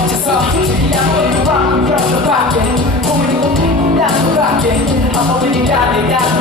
혼자서 나도 누가 그럴 것 같게. 고민이 고민이 나도 같게. 한 번이니까 내가